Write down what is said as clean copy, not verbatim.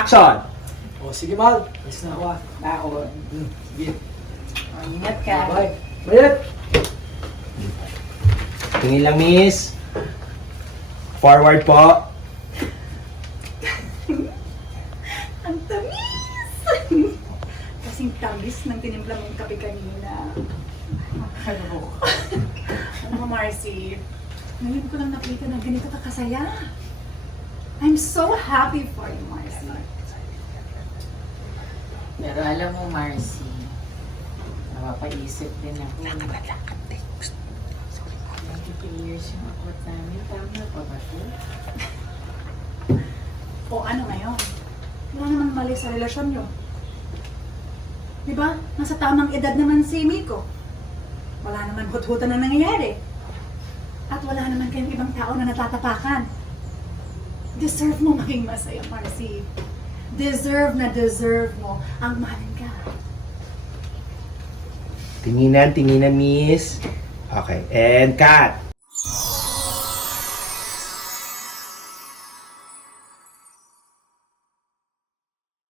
Action! O, sige, mahal. Alis na ako, ah. Sige. Ingat ka. Bye. Bayat! Tingin lang, miss. Forward po. Ang tamis! Kasing tamis ng tinimpla mong kape kanina. Hello. Ano mo, Marcy? Ngayon ko lang nakita na ganito ka kasaya. I'm so happy for you, Marcy. Pero alam mo, Marcy, napapaisip din ako. 22 years yung akwat namin. Tama pa ba ito? O ano ngayon? Wala naman mali sa relasyon nyo. Diba? Nasa tamang edad naman si Miko. Wala naman hut-hutan na nangyayari. At wala naman kayong ibang tao na natatapakan. Deserve mo maging masaya, Marcy. Deserve mo ang mahalin ka. Tinginan, miss. Okay, and cut.